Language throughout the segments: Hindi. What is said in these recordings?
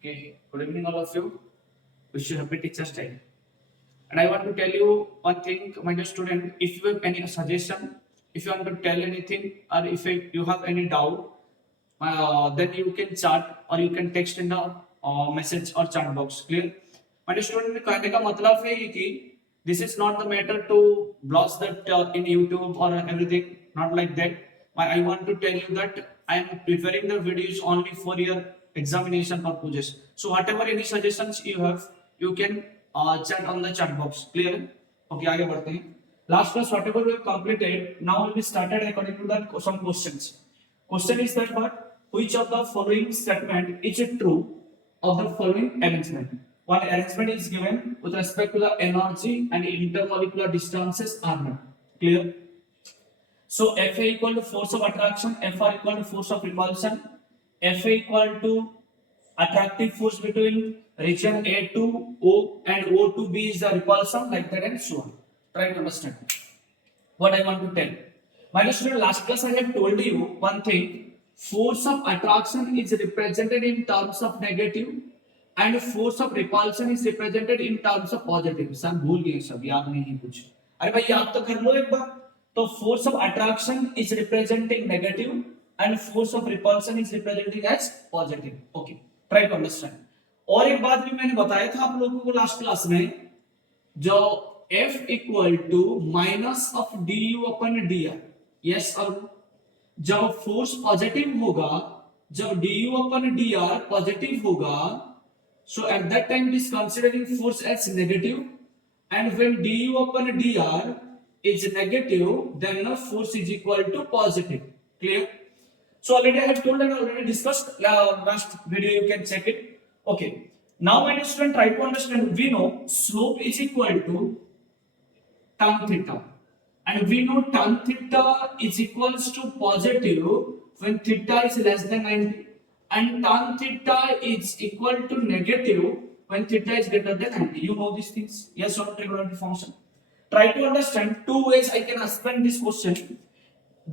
Okay, good evening, all of you. Wish you happy Teachers' Day. And I want to tell you one thing, my dear student. If you have any suggestion, if you want to tell anything, or if you have any doubt, then you can chat or you can text in the message or chat box. Clear? My dear student, कहने का मतलब है कि this is not the matter to blog that in YouTube or everything. Not like that. I want to tell you that I am preparing the videos only for your examination purposes. So whatever any suggestions you have, you can chat on the chat box. Clear? Okay, आगे बढ़ते हैं. Last class whatever we have completed, now will be started according to that some questions. Question is that what? Which of the following statement is true of the following arrangement? One arrangement is given with respect to the energy and intermolecular distances are not. Clear? So Fa equal to force of attraction, Fr equal to force of repulsion, Fa equal to attractive force between region A to O and O to B is the repulsion, like that and so on. Try to understand what I want to tell. My dear student, last class I have told you one thing. Force of attraction is represented in terms of negative and force of repulsion is represented in terms of positive. Sir भूल गए सब, याद नहीं है कुछ. अरे भाई याद तो कर लो एक बार. तो force of attraction is representing negative and force of repulsion is representing as positive. Okay, try to understand. और एक बात भी मैंने बताया था आप लोगों को लास्ट क्लास में, जो F equal to minus of d u upon d r. Yes और जब फोर्स पॉजिटिव होगा, जब d u upon d r positive होगा, so at that time it is considering force as negative, and when d u upon d r is negative, then the force is equal to positive. Clear? So already I have told and already discussed last video, you can check it. Okay, now my dear student, try to understand. We know slope is equal to tan theta, and we know tan theta is equals to positive when theta is less than 90, and tan theta is equal to negative when theta is greater than 90. You know these things? Yes or no? Trigonometric function. Try to understand two ways I can explain this question.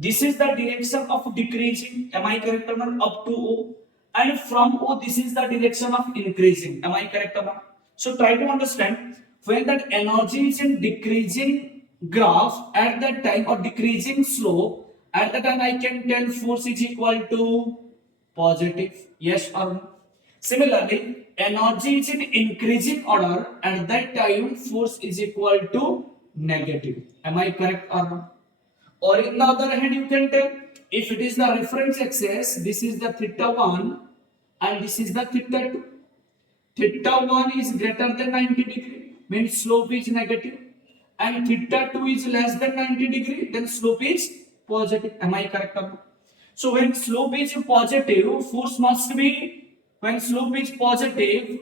This is the direction of decreasing, am I correct or not, up to O, and from O this is the direction of increasing, am I correct or not? So try to understand, when that energy is in decreasing graph at that time or decreasing slope, at that time I can tell force is equal to positive. Yes or no? Similarly, energy is in increasing order, at that time force is equal to negative. Am I correct or not? Or in the other hand, you can tell, if it is the reference axis, this is the theta 1 and this is the theta 2. Theta 1 is greater than 90 degree, means slope is negative, and theta 2 is less than 90 degree, then slope is positive. Am I correct or not? So when slope is positive, force must be, when slope is positive,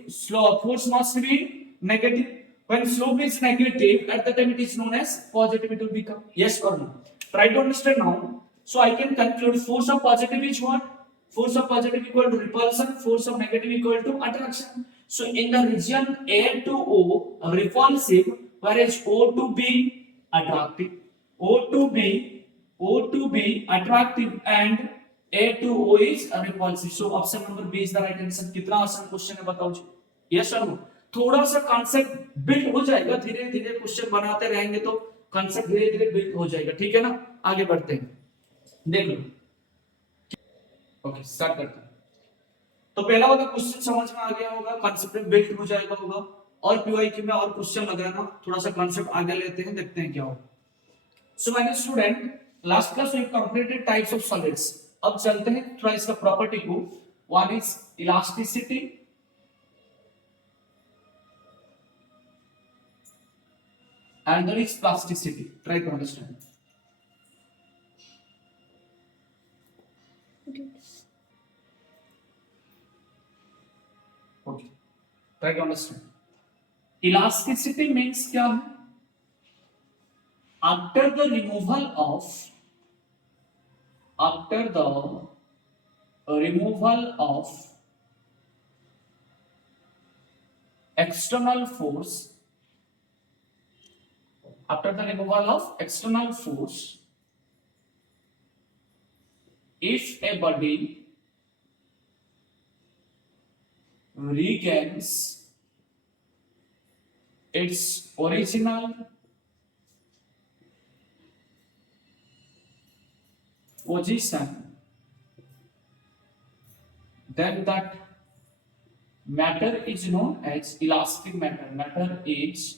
force must be negative. When slope is negative, at the time it is known as positive, it will become. Yes or no? Try to understand now. So I can conclude force of positive is what? Force of positive equal to repulsion, force of negative equal to attraction. So in the region A to O, repulsive, whereas O to B, attractive. O to B, attractive, and A to O is repulsive. So option number B is the right answer. कितना आसान क्वेश्चन है बताओ जी? Yes or no? थोड़ा सा कॉन्सेप्ट बिल्ड हो जाएगा, धीरे धीरे क्वेश्चन बनाते रहेंगे तो कॉन्सेप्ट धीरे धीरे बिल्ड हो जाएगा. ठीक है ना? आगे बढ़ते हैं. देख लो. ओके, स्टार्ट करते हैं. तो पहला वाला क्वेश्चन समझ में आ गया होगा, कॉन्सेप्ट बिल्ड हो जाएगा होगा. और पीवाईक्यू में और क्वेश्चन लग रहा है ना, थोड़ा सा कॉन्सेप्ट आगे लेते हैं, देखते हैं क्या होगा. So my student, last class we completed types of solids. अब चलते हैं थोड़ा इसका प्रॉपर्टी को. One is elasticity, and there is plasticity. Try to understand. Okay. Try to understand. Elasticity means क्या है? After the removal of external force, after the removal of external force, if a body regains its original position, then that matter is known as elastic matter. Matter is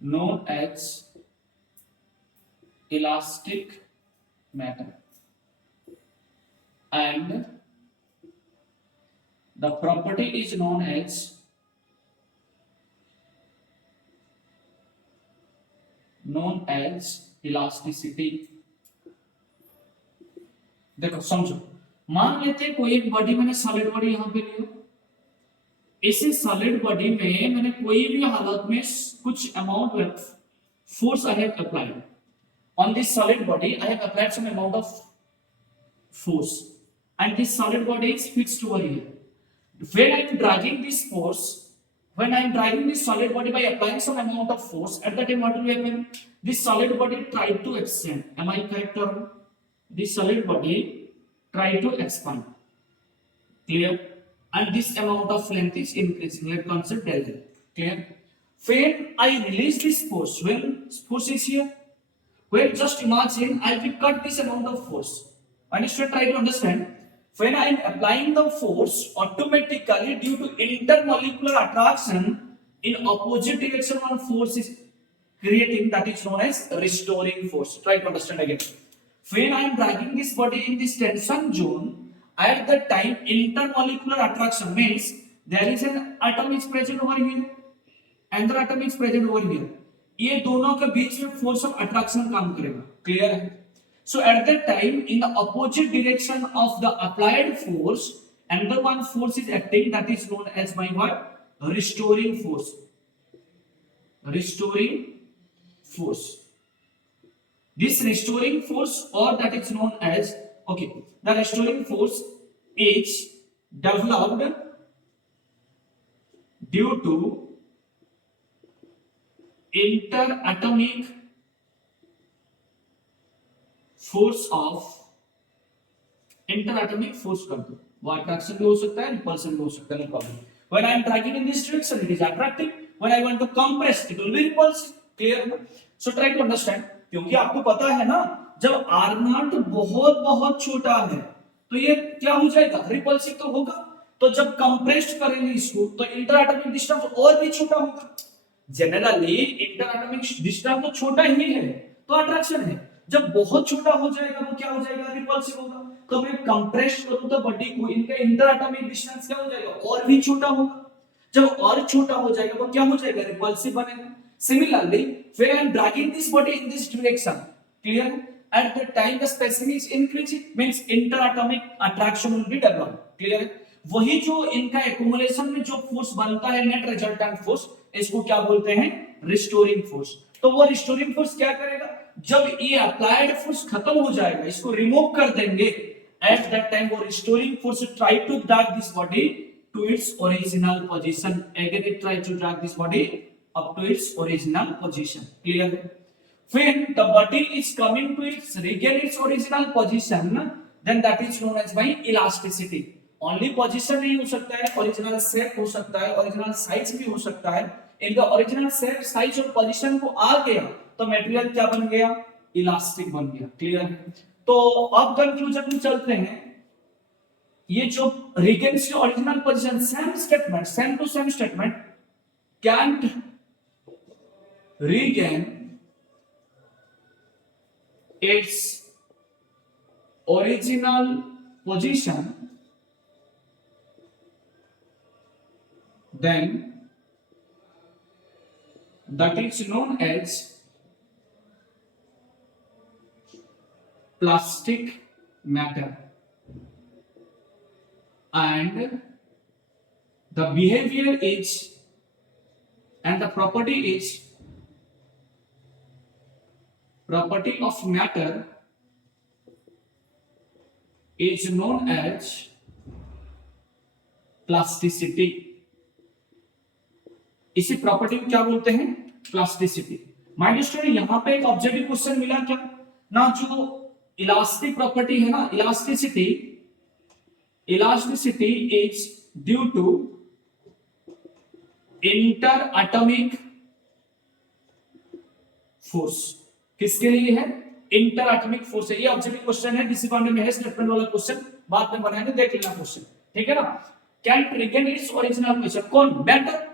known as elastic matter, and the property is known as elasticity. देखो समझो, मान लेते हैं कोई एक बॉडी, मैंने सॉलिड बॉडी यहां पे लिया, इसी सॉलिड बॉडी में मैंने कोई भी हालत में कुछ amount of force I have applied on this solid body. I have applied some amount of force, and this solid body is fixed over here. When I am dragging this force, when I am dragging this solid body by applying some amount of force, at that time what will happen? This solid body tried to extend. Am I correct or no? This solid body tried to expand. Clear? And this amount of length is increasing. Let concept delta. Clear? When I release this force, when force is here, well, just imagine I will cut this amount of force. And you should try to understand. When I am applying the force, automatically due to intermolecular attraction in opposite direction, one force is creating, that is known as restoring force. Try to understand again. When I am dragging this body in this tension zone, at that time intermolecular attraction means there is an atom is present over here, another atom is present over here. ये दोनों के बीच में फोर्स ऑफ अट्रैक्शन काम करेगा. क्लियर है? So at that time in the opposite direction of the applied force, another one force is acting, that is known as by what? Restoring force. Restoring force. This restoring force, or that is known as, okay, the restoring force is developed due to interatomic force of interatomic force कर दो, वो attraction भी हो सकता है, repulsion भी हो सकता है, no problem. When I am dragging in this direction, it is attractive. When I want to compress, it will be repulsive. Clear ना? So try to understand. क्योंकि आपको पता है ना, जब R naught बहुत बहुत छोटा है, तो ये क्या हो जाएगा? रिपल्सिव तो होगा. तो जब कंप्रेस्ड करेंगे इसको, तो इंटरएटॉमिक डिस्टेंस और भी छोटा होगा. जनरली इंटरएटॉमिक डिस्टेंस तो छोटा ही है, तो अट्रैक्शन है. जब बहुत छोटा हो जाएगा वो क्या हो जाएगा? रिपल्सिव होगा. तो मैं कंप्रेस करूं तो बॉडी को, इनका इंटरएटॉमिक डिस्टेंस क्या हो जाएगा? और भी छोटा होगा. जब और छोटा हो जाएगा वो क्या हो जाएगा? रिपल्सिव बनेगा. Similarly, when I am dragging this body in this direction, clear? At the time the spacing is increasing, means interatomic attraction will be developed. Clear? वही जो इनका accumulation में जो फोर्स बनता है, नेट रिजल्टेंट फोर्स, इसको क्या बोलते हैं? Restoring force. तो वो रिस्टोरिंग फोर्स क्या करेगा? जब ये अप्लाइड फोर्स खत्म हो जाएगा, इसको रिमूव कर देंगे, at that time वो restoring force try to drag this body to its original position. Again it try to drag this body up to its original position. Clear? When the body is coming to its regain its original position, then that is known as by elasticity. Only position नहीं हो सकता है, original shape हो सकता है, original size भी हो सकता है. इनका original shape, size और position को आ गया तो मटेरियल क्या बन गया? इलास्टिक बन गया. क्लियर है? तो अब कंक्लूजन में चलते हैं. ये जो regains the original position, same statement, same to same statement, can't regain its original position, then that is known as plastic matter, and the behavior is and the property of matter is known as plasticity. इसी प्रॉपर्टी को क्या बोलते हैं? प्लास्टिसिटी. माइंड स्टूडेंट, यहां पे एक ऑब्जेक्टिव क्वेश्चन मिला क्या ना, जो इलास्टिक प्रॉपर्टी है ना, elasticity, elasticity is due to inter atomic force. किसके लिए है? इंटर एटॉमिक फोर्स है। ये ऑब्जेक्टिव क्वेश्चन है, किसी पार्ट में है स्टेटमेंट वाला क्वेश्चन, बाद में बनाएंगे, देख लेना क्वेश्चन, ठीक है ना। Can regain its original position, कौन? Matter,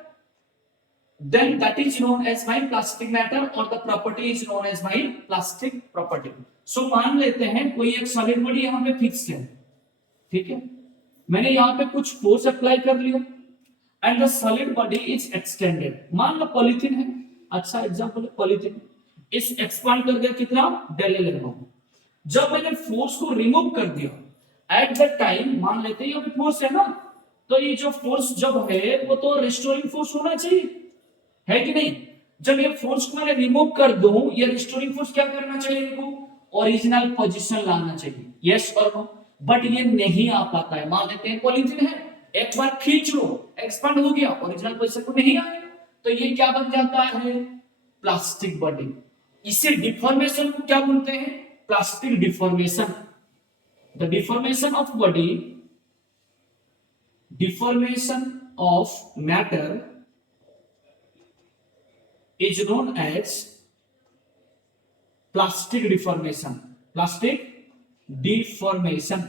then that is known as my plastic matter or the property is known as my plastic property. So मान लेते हैं कोई एक सॉलिड बॉडी यहाँ पे फिक्स है, ठीक है, मैंने यहाँ पे कुछ फोर्स अप्लाई कर लिया and the solid body is extended. मान लो पॉलीथीन है, अच्छा एग्जांपल है पॉलीथीन, इस एक्सपांड कर दिया कितना? Del L M. जब मैंने फोर्स को रिमूव कर दिया एट द टाइम, मान लेते हैं यहाँ पे फोर्स है ना, तो ये जो फोर्स जब है वो तो रिस्टोरिंग फोर्स होना चाहिए, है कि नहीं? जब ये फोर्स को मैंने रिमूव कर दूं, ये रिस्टोरिंग फोर्स क्या करना चाहिए? इनको ओरिजिनल पोजीशन लाना चाहिए, यस और नो। बट ये नहीं आ पाता है। मान लेते हैं पॉलीथीन है, एक बार खींच लो, एक्सपांड हो गया, ओरिजिनल पोजीशन को नहीं आएगा, तो ये क्या बन जाता है? Plastic body. इसे डिफॉर्मेशन को क्या बोलते हैं? Plastic deformation. The deformation of body, deformation of matter is known as plastic deformation. Plastic deformation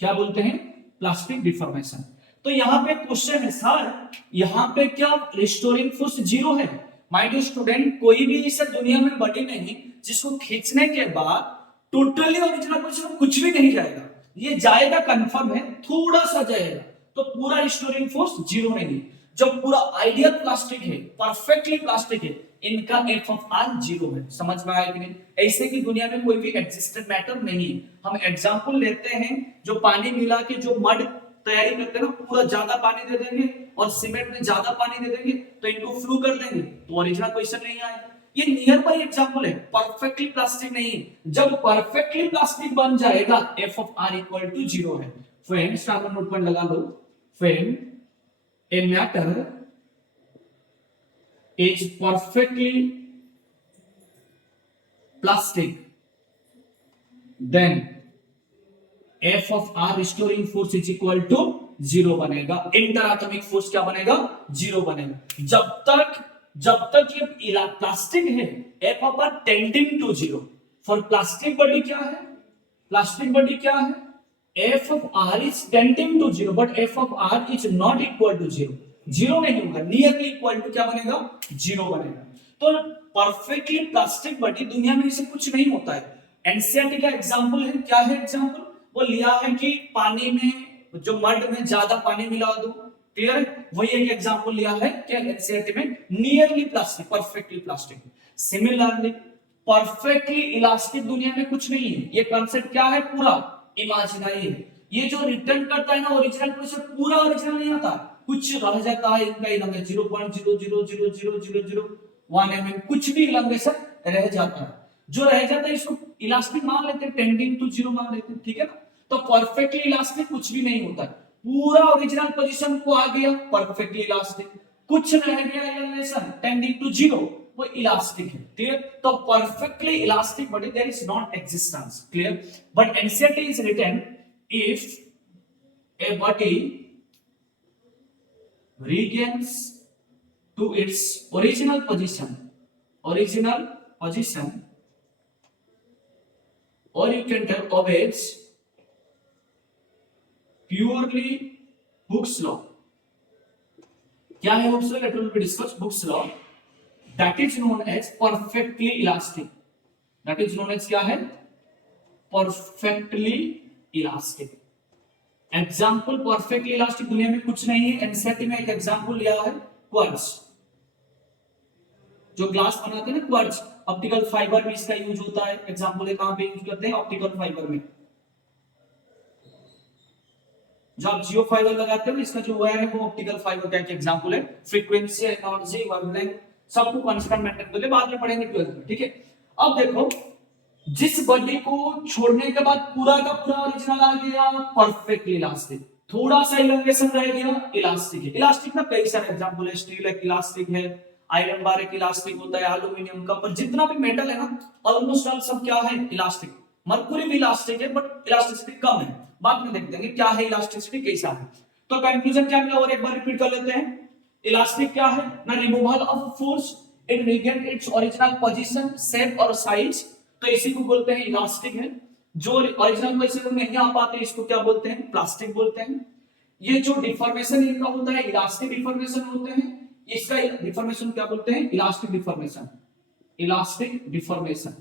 क्या बोलते हैं? Plastic deformation. तो यहां पे क्वेश्चन है सर, यहां पे क्या रिस्टोरिंग फोर्स जीरो है? माय डियर स्टूडेंट, कोई भी इस दुनिया में बॉडी नहीं जिसको खींचने के बाद टोटली ओरिजिनल पोजीशन कुछ भी नहीं जाएगा। ये जाएगा कंफर्म है, थोड़ा सा जाएगा, तो पूरा रिस्टोरिंग फोर्स जीरो नहीं। जब पूरा आइडियल प्लास्टिक है, परफेक्टली प्लास्टिक है, इनका एफ ऑफ आर जीरो है। समझ में आया कि नहीं? ऐसे की दुनिया में कोई भी एग्जिस्टेंट मैटर नहीं है। हम एग्जांपल लेते हैं, जो पानी मिला के जो मड तैयारी करते हैं ना, पूरा ज्यादा पानी दे देंगे और सीमेंट में ज्यादा पानी दे देंगे, तो इनको फ्लू कर देंगे, तो ओरिजिनल पोजीशन नहीं आएगा। ये नियर बाय एग्जांपल है, परफेक्टली प्लास्टिक नहीं है। जब परफेक्टली प्लास्टिक बन जाएगा, F of R equal to zero है। फ्रेंड स्टार नोट पॉइंट लगा लो। Friend a matter is perfectly plastic, then F of R restoring force is equal to zero बनेगा। इंटरएटॉमिक फोर्स क्या बनेगा? जीरो बनेगा। जब तक ये प्लास्टिक है, F of R tending to zero. For plastic body क्या है? प्लास्टिक बॉडी क्या है? F of R is tending to zero, but F of R is not equal to zero. Zero नहीं होगा, नियरली इक्वल टू क्या बनेगा? जीरो बनेगा। तो परफेक्टली प्लास्टिक बॉडी दुनिया में इसे कुछ नहीं होता है। एनसीईआरटी का एग्जांपल है, क्या है एग्जांपल? वो लिया है कि पानी में जो मड में ज्यादा पानी मिला दो, क्लियर है? वही एक एग्जांपल लिया है क्या एनसीईआरटी में? Nearly plastic, perfectly plastic. Similarly perfectly elastic दुनिया में कुछ नहीं है। ये कॉन्सेप्ट क्या है? पूरा इमेजिनरी है। ये जो रिटर्न करता है ना ओरिजिनल पोजीशन, पूरा ओरिजिनल नहीं आता, कुछ रह जाता है, इनका इलंगेशन 0.0000001 mm, कुछ भी इलंगेशन रह जाता है। जो रह जाता है इसको इलास्टिक मान लेते हैं, टेंडिंग टू जीरो मान लेते हैं, ठीक है ना। तो परफेक्टली इलास्टिक कुछ भी नहीं होता है, पूरा ओरिजिनल पोजीशन को आ गया, परफेक्टली इलास्टिक। कुछ रह गया इलंगेशन टेंडिंग टू जीरो, वो इलास्टिक है, क्लियर। तो perfectly elastic body there is not existence, clear. But NCERT is written if a body regains to its original position, or you can tell obeys purely Hooke's law. क्या है Hooke's law? Let us discuss Hooke's law. That is known as perfectly elastic. That is known as क्या है? Perfectly elastic. Example perfectly elastic दुनिया में कुछ नहीं है। एनसीईआरटी में एक एग्जाम्पल लिया है, क्वार्ट्ज। जो ग्लास बनाते हैं ना क्वार्ट्ज, ऑप्टिकल फाइबर में इसका यूज होता है। एग्जाम्पल है, कहां पे यूज करते हैं? ऑप्टिकल फाइबर में। जो आप जियो फाइबर लगाते हो, इसका जो वायर है वो ऑप्टिकल फाइबर का एक एग्जाम्पल है। फ्रीक्वेंसी, एनर्जी, वेवलेंथ सबको कांस्टेंट मेंटेन कर ले, बाद में पढ़ेंगे 12th में, ठीक है। अब देखो, जिस बॉडी को छोड़ने के बाद पूरा का पूरा ओरिजिनल आ गया, परफेक्टली इलास्टिक, थोड़ा सा इलंगेशन रह गया, इलास्टिक है। इलास्टिक में कई सारे एग्जांपल है, स्टील एक इलास्टिक है, आयरन बार एक इलास्टिक होता है, एल्यूमिनियम का, पर जितना भी मेटल है ना, ऑलमोस्ट ऑल सब क्या है? इलास्टिक। मरकुरी भी इलास्टिक है, बट इलास्टिसिटी कम है। बाद में देखते हैं क्या है इलास्टिसिटी, कैसा है। तो कंक्लूजन क्या मिला और एक बार रिपीट कर लेते हैं। इलास्टिक क्या है ना, removal of force, it regain its original position, shape और साइज, तो इसी को बोलते हैं इलास्टिक है। जो ओरिजिनल पोजीशन में नहीं आ पाते इसको क्या बोलते हैं, प्लास्टिक बोलते हैं। ये जो डिफॉर्मेशन इनका होता है इलास्टिक डिफॉर्मेशन होते हैं, इसका डिफॉर्मेशन क्या बोलते हैं, इलास्टिक डिफॉर्मेशन, इलास्टिक डिफॉर्मेशन।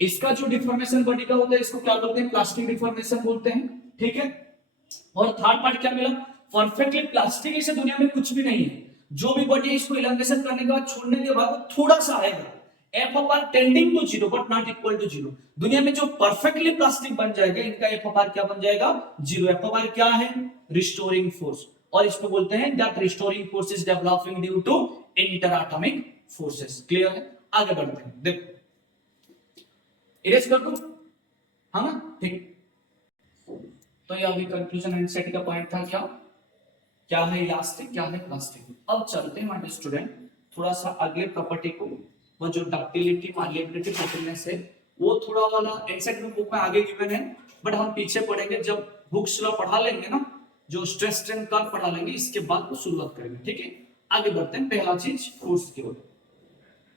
इसका जो डिफॉर्मेशन बॉडी का होता है इसको क्या बोलते हैं, प्लास्टिक डिफॉर्मेशन बोलते हैं, ठीक है। और थर्ड पार्ट क्या मिला, परफेक्टली प्लास्टिक इसे दुनिया में कुछ भी नहीं है। जो भी बॉडी इसको इलांगेशन करने के बाद छोड़ने के बाद थोड़ा सा आएगा, F of R tending to zero but not equal to zero. दुनिया में जो परफेक्टली प्लास्टिक बन जाएगा इनका एफ ऑफ आर क्या बन जाएगा, जीरो। एफ ऑफ आर क्या है, रिस्टोरिंग फोर्स, और इसको बोलते हैं that restoring force is developing due to interatomic forces. Clear है, आगे बढ़ते हैं। देखो इरेज कर दो, हाँ ना, ठीक। तो ये अभी कंक्लूजन एंड सेट का पॉइंट था, क्या है इलास्टिक, क्या है प्लास्टिक। अब चलते हैं माय स्टूडेंट थोड़ा सा अगले प्रॉपर्टी को, वो जो डक्टिलिटी मालिएबिलिटी फिटनेस है, वो थोड़ा वाला एनसेट में बुक में आगे गिवन है, बट हम पीछे पढ़ेंगे जब बुक्स पढ़ा लेंगे ना, जो स्ट्रेस स्ट्रेन कर्व पढ़ा लेंगे इसके बाद वो शुरुआत करेंगे, ठीक है। आगे बढ़ते हैं, पहला चीज फोर्स की ओर।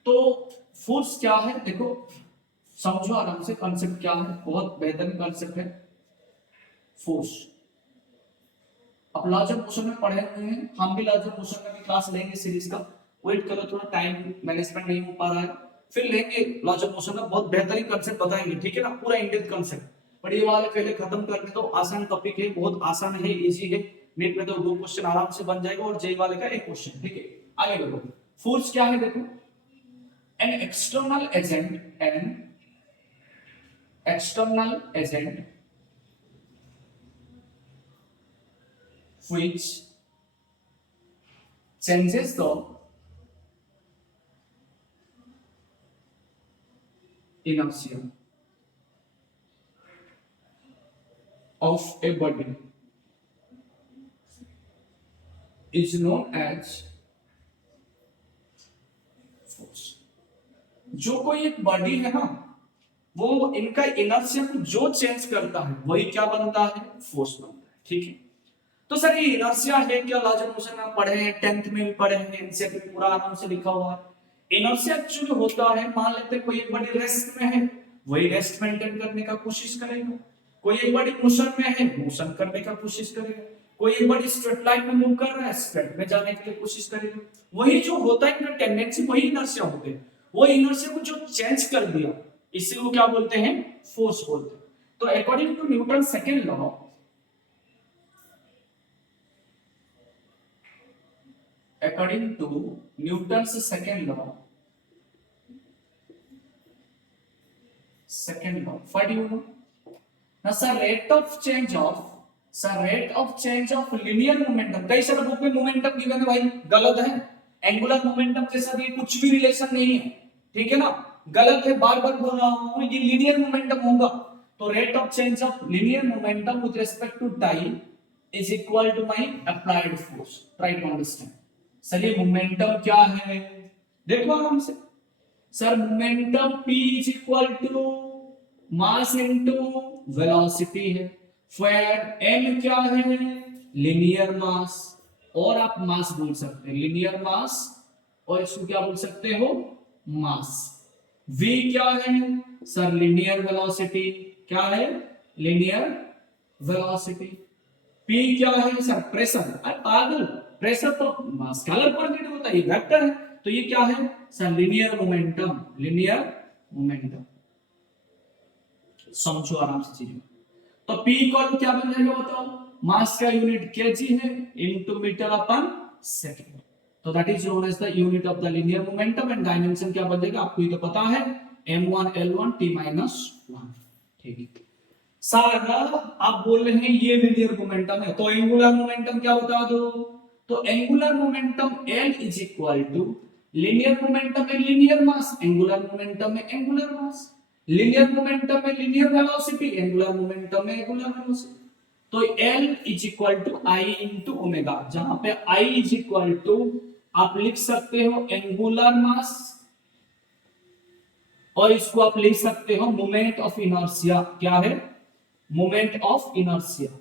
तो फोर्स क्या है, देखो समझो आराम से, कॉन्सेप्ट क्या है, बहुत बेहतरीन कॉन्सेप्ट है फोर्स। अब लॉज ऑफ मोशन में पढ़े हुए हैं, हम भी लॉज ऑफ मोशन में भी क्लास लेंगे सीरीज का, वेट करो, थोड़ा टाइम मैनेजमेंट नहीं हो पा रहा है, फिर लेंगे लॉज ऑफ मोशन में, बहुत बेहतरीन कांसेप्ट बताएंगे, ठीक है ना, पूरा इन डेप्थ कांसेप्ट। पर ये वाले पहले खत्म करने दो, आसान टॉपिक है, बहुत आसान है, इजी है, नीट में तो 2 क्वेश्चन आराम से बन जाएगा और जेई वाले का 1 क्वेश्चन, ठीक है। आगे देखो फोर्स क्या है, देखो an external agent which changes the inertia of a body is known as force। जो कोई एक बॉडी है ना, वो इनका इनर्शिया को जो चेंज करता है वही क्या बनता है, फोर्स बनता है, ठीक है। तो सर ये इनर्शिया है क्या, लॉज ऑफ मोशन में पढ़े हैं, 10th में भी पढ़े हैं, एनसीईआरटी में पूरा आराम से लिखा हुआ है। इनर्शिया एक्चुअली होता है, मान लेते हैं कोई एक बॉडी रेस्ट में है, वही रेस्ट मेंटेन करने का कोशिश करेगा, कोई एक बॉडी मोशन में है, मोशन करने का कोशिश करेगा, कोई एक बॉडी स्ट्रेट लाइन में मूव कर रहा है, स्ट्रेट में जाने के लिए कोशिश करेगा। वही जो होता है इनका टेंडेंसी, वही इनर्शिया होते हैं। वो इनर्शिया को जो चेंज कर दिया इसी को क्या बोलते हैं, फोर्स बोलते हैं। तो according to Newton second law, according to Newton's second law, what do you know? Now sir, rate of change of linear momentum, कई सारे बुक में मोमेंटम गिवन है भाई, गलत है। एंगुलर मोमेंटम के साथ ये कुछ भी रिलेशन नहीं है, ठीक है ना, गलत है, बार बार बोल रहा हूं, ये लिनियर मोमेंटम होगा। तो rate of change of linear momentum with respect to time is equal to my applied force. Try to understand sir ये मोमेंटम क्या है, देखो आराम से। Sir momentum p is equal to mass into velocity है, फिर m क्या है, लिनियर मास, और आप मास बोल सकते हैं, लिनियर मास, और इसको क्या बोल सकते हो, मास। v क्या है सर, लिनियर वेलोसिटी, क्या है, लिनियर वेलोसिटी। p क्या है सर, प्रेशर। अरे पागल, प्रेशर तो स्केलर क्वांटिटी होता है, ये वेक्टर है, तो ये क्या है sir, linear momentum, linear momentum. समझो आराम से चीजें। तो p इक्वल क्या बन जाएगा बताओ, मास का यूनिट केजी है इनटू मीटर अपन सेकंड, तो that is known as the unit of the linear momentum, and dimension क्या बन जाएगा, आपको ये तो पता है, m1 l1 t-1, ठीक है। सारा आप बोल रहे हैं ये लिनियर मोमेंटम है, तो एंगुलर मोमेंटम क्या बता दो, तो angular momentum L is equal to linear momentum में लिनियर मास, एंगुलर मोमेंटम में एंगुलर मास, लिनियर मोमेंटम में लिनियर वेलोसिटी, एंगुलर मोमेंटम में एंगुलर वेलोसिटी। तो L is equal to I into omega, जहां पे I इज इक्वल टू आप लिख सकते हो एंगुलर मास, और इसको आप लिख सकते हो मोमेंट ऑफ इनर्शिया, क्या है, मोमेंट ऑफ इनर्शिया।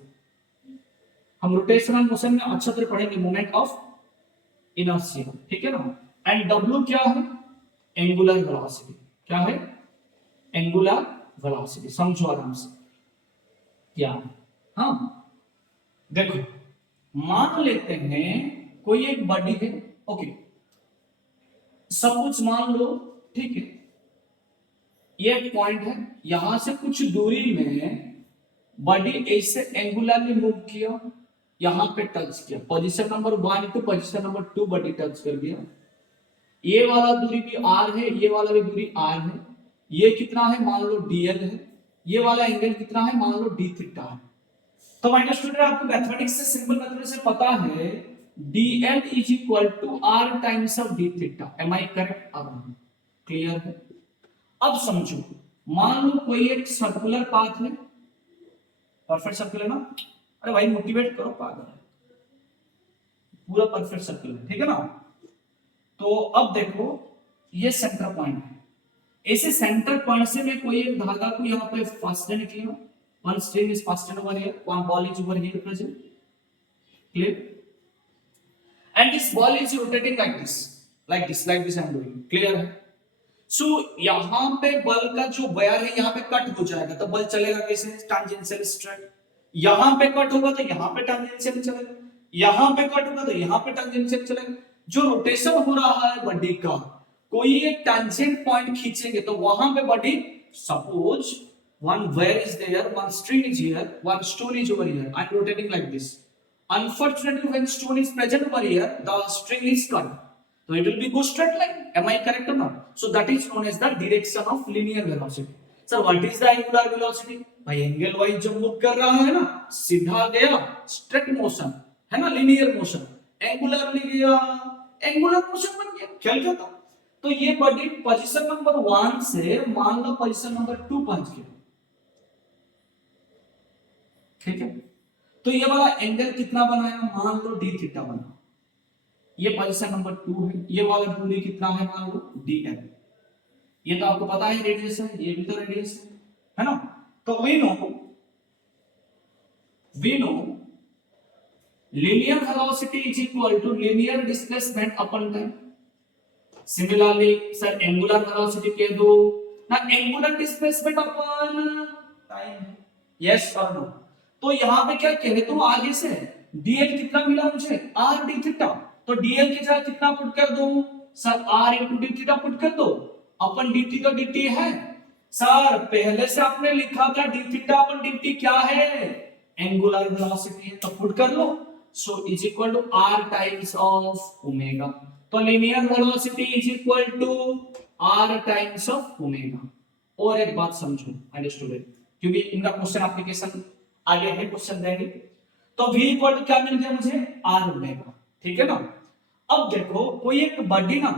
हम रोटेशनल मोशन में अच्छे से पढ़ेंगे मोमेंट ऑफ इनर्शिया, ठीक है ना। एंड डब्ल्यू क्या है, एंगुलर वेलोसिटी। क्या है, एंगुलर वेलोसिटी, समझो आराम से क्या है। हाँ देखो, मान लेते हैं कोई एक बॉडी है, ओके, सब कुछ मान लो, ठीक है। ये एक पॉइंट है, यहां से कुछ दूरी में बॉडी ऐसे एंगुलरली मूव किया, यहां पे टच किया, position number 1 to position number 2 body touch कर दिया। ये वाला दूरी भी r है, ये वाला भी दूरी r है। ये कितना है, मान लो dl है। ये वाला एंगल कितना है, मान लो d थीटा है। तो माइनस स्टूडेंट, आपको मैथमेटिक्स से सिंपल मेथड से पता है dl is equal to r times of d theta. Am I correct? अब क्लियर है। अब समझो, मान लो कोई एक सर्कुलर पाथ है, परफेक्ट सर्कुलर ना, अरे भाई मोटिवेट करो पागल, पूरा परफेक्ट सर्कुलर, ठीक है ना। तो अब देखो, ये सेंटर पॉइंट है, ऐसे सेंटर पॉइंट से मैं कोई एक धागा को यहाँ पे फास्टन किया, one string is fastened over here, one ball is over here present, clear, and this ball is rotating like this, like this, like this I am doing, clear है। सो यहाँ पे बल का जो वायर है यहाँ पे कट हो जाएगा, तो बल चलेगा कैसे, टैंजेंशियल स्ट्रेट। यहाँ पे कट होगा तो यहाँ पे टैंजेंशियल चलेगा, यहाँ पे कट होगा तो यहाँ पे टैंजेंशियल चलेगा। जो रोटेशन हो रहा है बॉडी का, कोई एक टैंजेंट पॉइंट खींचेंगे तो वहां पे body, suppose one wire is there, one string is here, one stone is over here, I am rotating like this. Unfortunately, when stone is present over here, the string is cut, so it will be go straight line. Am I correct or not? So that is known as the direction of linear velocity. Sir, what is the angular velocity? भाई एंगल वाइज जो मूव कर रहा है ना, सीधा गया स्ट्रेट मोशन है ना, लिनियर मोशन, एंगुलरली गया एंगुलर मोशन बन गया, खेल खत्म। तो ये बॉडी पोजीशन नंबर 1 से मान लो पोजीशन नंबर 2 पहुंच गया, ठीक है। तो ये वाला एंगल कितना बनाया, मान लो d थीटा बना, ये पोजीशन नंबर 2 है, ये वाला दूरी कितना है, मान लो dl। ये तो आपको पता है रेडियस है, ये भी तो रेडियस है ना। तो we know linear velocity is equal to linear displacement upon time। Similarly sir angular velocity कह दो ना, angular displacement upon time, yes और नो। तो यहाँ पे क्या कह रहे तुम आगे से, dl कितना मिला मुझे, r d थीटा, तो dl की जगह कितना पुट कर दो sir, r into d theta put कर दो, अपन dt तो dt है सर, पहले से आपने लिखा था d थीटा अपन dt क्या है, एंगुलर वेलोसिटी है, तो पुट कर लो। So is equal to r times of omega, तो linear velocity is equal to r times of omega. और एक बात समझो अंडरस्टूड, क्योंकि इनका क्वेश्चन एप्लीकेशन आगे है, क्वेश्चन देंगे। तो v इक्वल टू क्या मिल गया मुझे, r ओमेगा, ठीक है ना। अब देखो कोई एक बॉडी ना,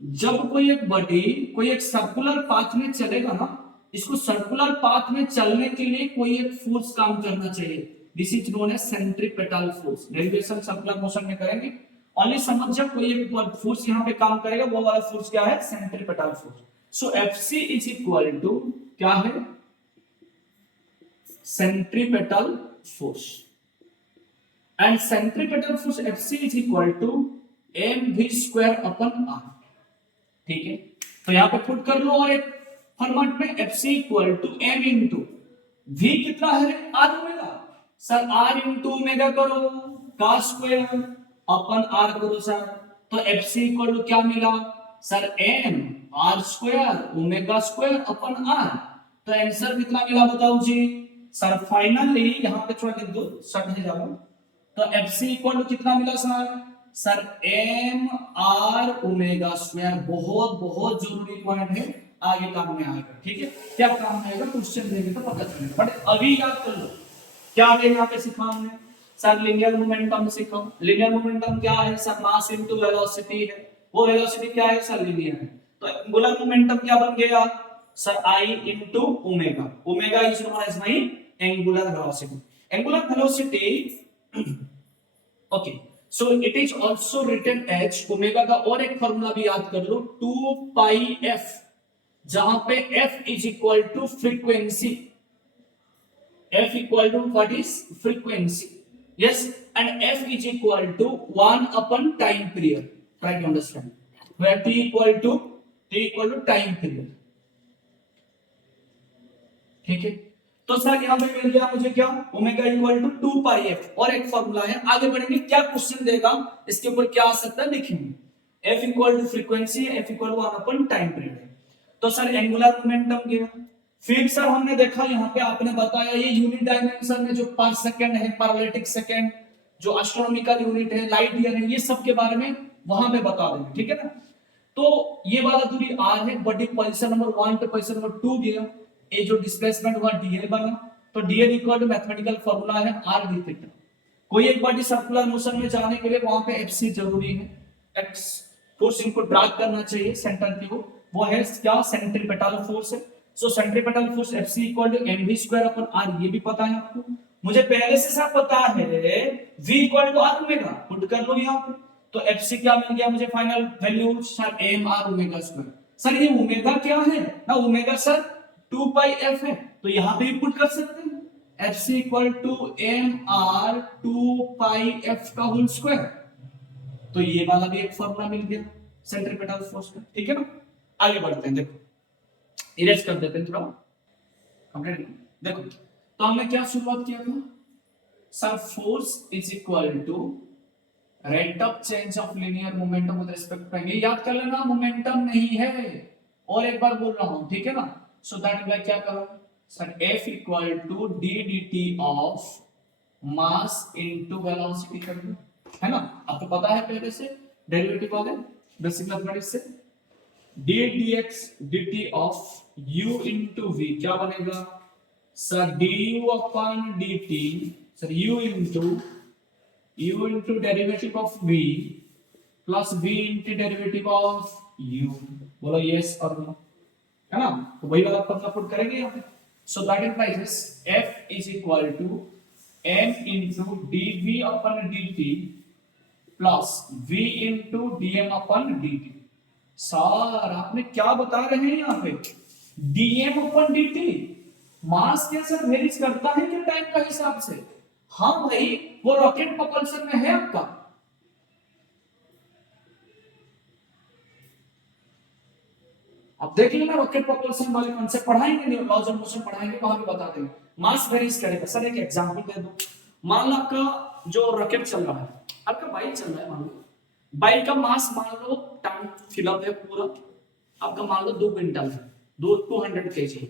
जब कोई एक बॉडी कोई एक सर्कुलर पाथ में चलेगा ना, इसको सर्कुलर पाथ में चलने के लिए कोई एक फोर्स काम करना चाहिए, this is known as centripetal force. Derivation circular motion में करेंगे, ओनली समझ जब कोई एक फोर्स यहां पे काम करेगा, वो वाला फोर्स क्या है, centripetal force. So FC is equal to क्या है, centripetal force, and centripetal force FC is equal to mv square upon r, ठीक है। तो यहां पे पुट कर लो, और एक फॉर्मेट में FC equal to m into v कितना है, r omega, sir r into omega करो का स्क्वायर अपन r करो सर, तो एफसी इक्वल टू क्या मिला sir, m r square omega square upon r। तो आंसर कितना मिला बताओ जी सर, फाइनली यहां पे थोड़ा लिख दो, सट है जाओ। तो एफसी इक्वल टू कितना मिला sir M R omega square. बहुत बहुत जरूरी पॉइंट है, आगे काम में आएगा, ठीक है। क्या काम में आएगा, क्वेश्चन देंगे तो पता चलेगा, बट अभी याद कर लो क्या आगे यहाँ पे सीखा हमने सर, लिनियर मोमेंटम सीखा। लिनियर मोमेंटम क्या है सर, मास इनटू वेलोसिटी है, वो वेलोसिटी क्या है सर, लिनियर है। तो एंगुलर मोमेंटम क्या बन गया sir, I into omega, omega is known as my angular velocity. Angular velocity okay, so it is also written as, omega का और एक फॉर्मूला भी याद कर लो, 2 पाई एफ, जहां पे F is equal to frequency, F equal to what is frequency, yes, and F is equal to 1 upon time period. Try to understand where t equal to time period. ठीक है, तो सर यहां पे मिल गया मुझे क्या, omega equal to 2 pi F, और एक फॉर्मूला है, आगे बढ़ेंगे क्या क्वेश्चन देगा इसके ऊपर क्या आ सकता है देखेंगे। F equal to frequency, F equal to 1 upon time period. तो सर एंगुलर मोमेंटम गया, फिर सर हमने देखा यहाँ पे आपने बताया ये यूनिट डायमेंशन में जो पर सेकंड है, पैरालिटिक सेकंड, जो एस्ट्रोनॉमिकल यूनिट है, लाइट ईयर है, ये सब के बारे में वहां पे बता देंगे, ठीक है ना। तो ये वाला दूरी r है, बड़ी पोजीशन नंबर 1 पे पोजीशन नंबर 2 गया, ये जो डिस्प्लेसमेंट हुआ dl बना, तो dl equal to mathematical formula है r d थीटा। कोई एक बॉडी सर्कुलर मोशन में जाने के लिए वहां पे fc जरूरी है, x फोर्स इनको ड्रैग करना चाहिए सेंटर की ओर, वो है क्या, सेंट्रीपेटल फोर्स है। So centripetal force fc equal to mv² upon r, ये भी पता है आपको, मुझे पहले से सब पता है v equal to r omega, put कर लो यहां पे, तो fc क्या मिल गया मुझे final value, sir mr omega square. Sir ये ओमेगा क्या है ना, ओमेगा सर 2 पाई f है, तो यहां पे भी पुट कर सकते हैं, fc equal to mr 2 pi f का होल स्क्वायर। तो ये वाला भी एक फॉर्मूला मिल गया सेंट्रीपेटल फोर्स का, ठीक है ना। आगे बढ़ते हैं, देखो इरेज कर देते हैं थोड़ा कंप्लीट। देखो तो हमने क्या शुरुआत किया था, sir force is equal to rate of change of linear momentum with respect to, ये याद कर लेना, मोमेंटम नहीं है, और एक बार बोल रहा हूं, ठीक है ना। सो दैट इम्प्लाई क्या करो sir, f equal to d dt of mass into velocity कर दो, है ना, आपको पता है पहले से डेरिवेटिव आ गया बेसिक मैथमेटिक्स से, d dx dt of u into v क्या बनेगा sir, du upon dt, sir u into derivative of v plus v into derivative of u, बोलो यस और नो, है ना। तो वही वाला फॉर्मूला पुट करेंगे यहां पे। So that implies f is equal to m into dv upon dt plus v into dm upon dt। Sir आपने क्या बता रहे हैं यहां पे, dm अपॉन dt मास कैसे वेरीज करता है क्या टाइम का हिसाब से, हाँ भाई वो रॉकेट प्रोपल्शन में है आपका। अब देख लेना रॉकेट प्रोपल्शन वाले कॉन्सेप्ट पढ़ाएंगे, नहीं लॉज ऑफ मोशन पढ़ाएंगे, वहां भी बता देंगे मास वेरीज करेगा। सर एक एग्जांपल दे दो, मान लो आपका जो रॉकेट चल रहा है, आपका बाइक चल रहा है, मान लो बाइक का मास मान लो टैंक फिलअप है पूरा, आपका मान लो 2 क्विंटल है, 200 kg,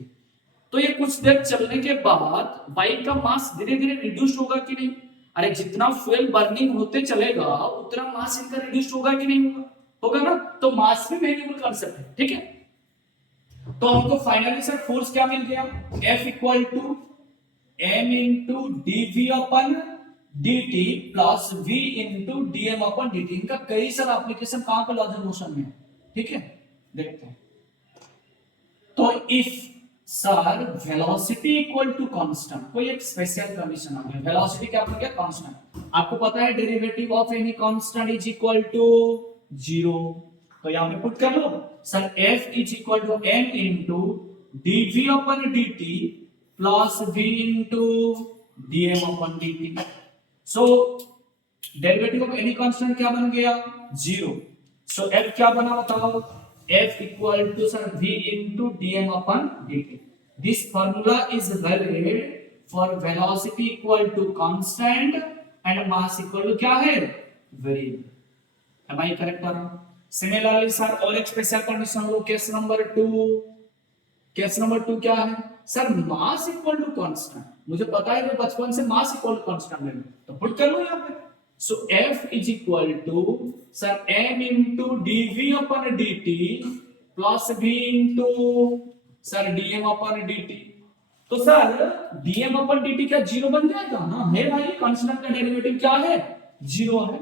तो ये कुछ देर चलने के बाद बाइक का मास धीरे धीरे रिड्यूस होगा कि नहीं, अरे जितना फ्यूल बर्निंग होते चलेगा उतना मास इनका रिड्यूस होगा कि नहीं होगा, होगा ना, तो मास भी वेरिएबल कांसेप्ट है, ठीक है। तो हमको फाइनली सर फोर्स क्या मिल गया, F equal to m into dv upon dt plus v into dm upon dt। इनका कई सारा एप्लीकेशन कहां पे, लॉज ऑफ मोशन में, ठीक है, देखते हैं। तो if sir velocity equal to constant, कोई एक स्पेशल कंडीशन आ गया, वेलोसिटी क्या बन गया कांस्टेंट, आपको पता है derivative of any constant is equal to 0, तो यहां पे पुट कर लो sir f is equal to m into dv upon dt plus v into dm upon dt। So derivative of any constant क्या बन गया 0, सो f क्या बना बताओ, f equal to sir v into dm upon dt। This formula is valid for velocity equal to constant and mass equal to क्या है वेरिएबल, एम आई करेक्ट कर रहा हूं। सिमिलरली सर और एक स्पेशल कंडीशन लो, केस नंबर 2, केस नंबर 2 क्या है सर, मास इक्वल टू कांस्टेंट, मुझे पता है कि बचपन से मास इक्वल टू कांस्टेंट है, तो पुट कर लो यहां पे। So f is equal to sir m into dv upon dt plus v into sir dm upon dt। तो सर dm अपॉन dt क्या 0 बन जाएगा, हां है भाई, कांस्टेंट का डेरिवेटिव क्या है 0 है,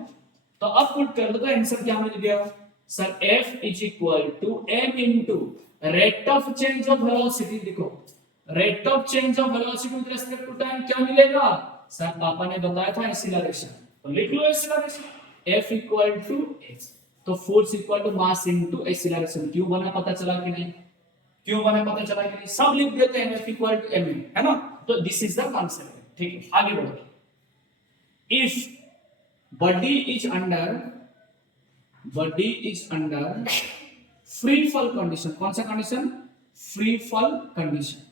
तो अब पुट कर दो तो आंसर क्या मिल गया sir, f is equal to m into rate of change of velocity, देखो rate of change of velocity with respect to time क्या मिलेगा सर, पापा ने बताया था एक्सीलरेशन, तो लिख लो acceleration f equal to h, तो force equal to mass into acceleration, क्यों बना पता चला कि नहीं, क्यों बना पता चला कि नहीं, सब लिख देते हैं f इक्वल टू m, है ना। तो दिस इज द कॉन्सेप्ट, ठीक है। आगे बढ़ो, if body is under free fall condition, कौन सा कंडीशन, फ्री फॉल कंडीशन,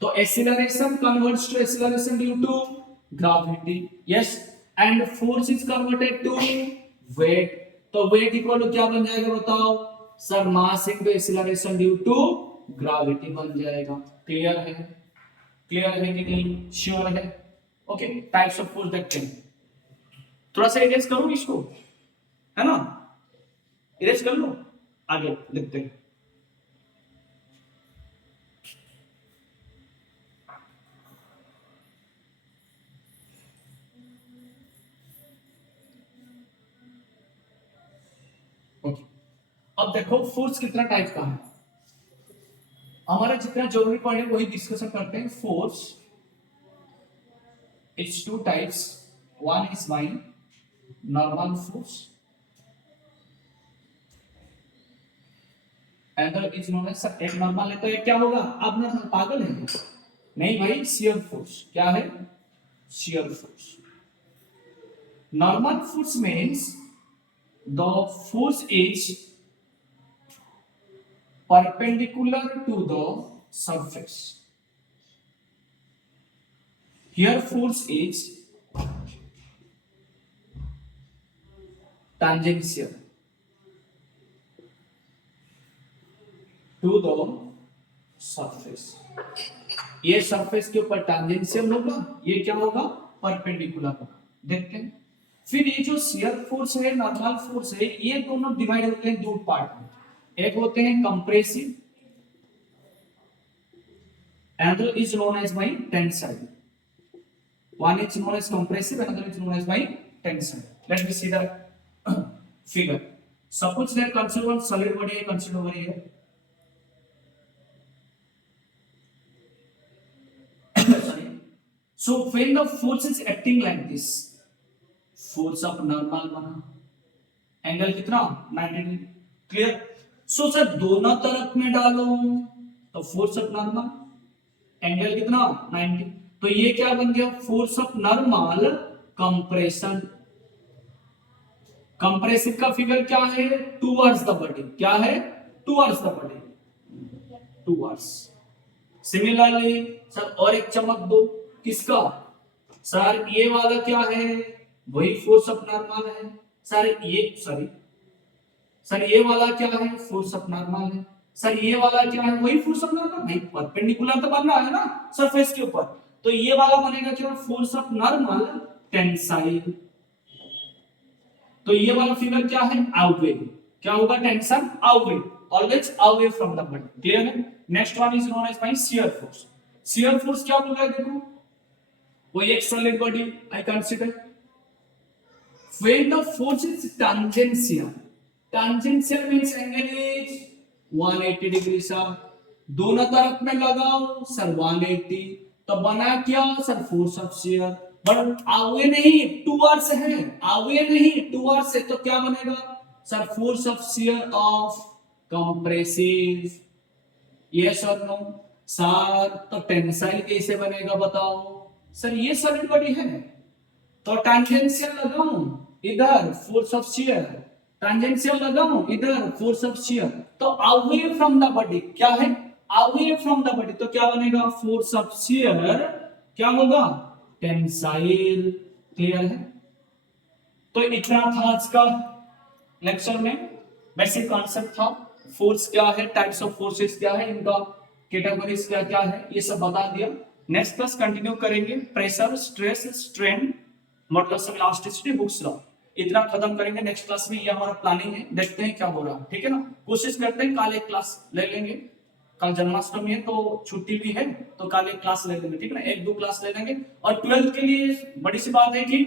तो acceleration converts to acceleration due to gravity, yes, and force is converted to weight, तो वेट इक्वल टू क्या बन जाएगा बताओ sir, mass into acceleration due to gravity बन जाएगा। क्लियर है, क्लियर है कि नहीं, श्योर है, ओके। टाइप्स ऑफ फोर्स देखते हैं, थोड़ा सा इरेज करूं इसको, है ना, इरेज कर लो, आगे लिखते हैं। ओके, अब देखो फोर्स कितना टाइप का है, हमारा जितना जरूरी पड़े वही डिस्कशन करते हैं। Force is two types, one is by normal force, other is known as, एक नॉर्मल है तो एक क्या होगा, आप नॉर्मल पागल है नहीं भाई, शियर फोर्स, क्या है, shear force. Normal force means the force is perpendicular to the surface. Here force is tangential to the surface. ये सरफेस के ऊपर tangential होगा, ये क्या होगा, परपेंडिकुलर होगा। देखते हैं फिर ये जो शियर फोर्स है, नॉर्मल फोर्स है, ये दोनों डिवाइड होते हैं दो पार्ट में, एक होते हैं compressive, another is known as by tensile. One is known as compressive, another is known as by tensile. Let me see the figure. Suppose that consider one solid body, consider over here. Sorry. So when the force is acting like this, force of normal बना, angle कितना 90 डिग्री, clear? सो सर दोनों तरफ में डालो तो फोर्स ऑफ नॉर्मल, एंगल कितना 90, तो ये क्या बन गया, force of normal compression. Compressive का फिगर क्या है, टुवर्ड्स द बॉडी, क्या है, towards the body, towards. Similarly sir और एक चमक दो, किसका सर, ये वाला क्या है, वही फोर्स ऑफ नॉर्मल है सर, ये सॉरी सर ये वाला क्या है, फोर्स ऑफ नॉर्मल है सर, ये वाला क्या है, वही फोर्स ऑफ नॉर्मल, भाई परपेंडिकुलर तो बन रहा है ना सरफेस के ऊपर, तो ये वाला बनेगा क्या, फोर्स ऑफ नॉर्मल टेंसाइल, तो ये वाला फिगर क्या है, अवे, क्या होगा, tension away, always away from the body, clear है। Next one is known as by shear force. Shear force क्या बोल रहा है, देखो वो एक solid body I consider, when the force is tangential, tangential means angle is 180 degree sir, दोनों तरफ में लगाओ सर 180, तो बना क्या sir, force of shear, but away नहीं टुवर्ड्स है, अवे नहीं टुवर्ड्स है, तो क्या बनेगा sir, force of shear of compressive, yes और नो सर। तो टेंसाइल कैसे बनेगा बताओ सर, ये सॉलिड बॉडी है तो टैंजेंशियल लगाऊं इधर, फोर्स ऑफ शियर, टैंजेंशियल लगाऊं इधर, फोर्स ऑफ शियर, तो अवे फ्रॉम द बॉडी क्या है, अवे फ्रॉम द बॉडी, तो क्या बनेगा, फोर्स ऑफ शियर क्या होगा, टेंसाइल, क्लियर है। तो इतना था आज का लेक्चर में, बेसिक कॉन्सेप्ट था, फोर्स क्या है, टाइप्स ऑफ फोर्सेस क्या है, इनका कैटेगरीज क्या क्या है, ये सब बता दिया। नेक्स्ट क्लास कंटिन्यू करेंगे, pressure, stress, strain, modulus of elasticity, Hooke's law, इतना खत्म करेंगे नेक्स्ट क्लास में, ये हमारा प्लानिंग है, देखते हैं क्या हो रहा है, ठीक है ना। कोशिश करते हैं कल एक क्लास ले लेंगे, कल जन्माष्टमी है तो छुट्टी भी है, तो कल एक क्लास ले लेंगे, ठीक है ना, एक दो क्लास ले लेंगे। और 12th के लिए बड़ी सी बात है कि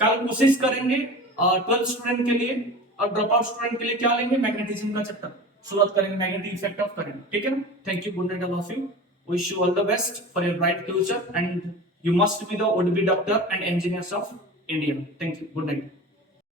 कल कोशिश करेंगे 12th स्टूडेंट के लिए और ड्रॉप आउट स्टूडेंट के लिए क्या लेंगे, मैग्नेटिज्म का चैप्टर शुरुआत करेंगे, मैग्नेटिक इफेक्ट ऑफ करंट, ठीक है ना। Thank you, good night all of you, wish you all the best for your bright future, and you must be the would be doctor and engineers of India. Thank you, good night.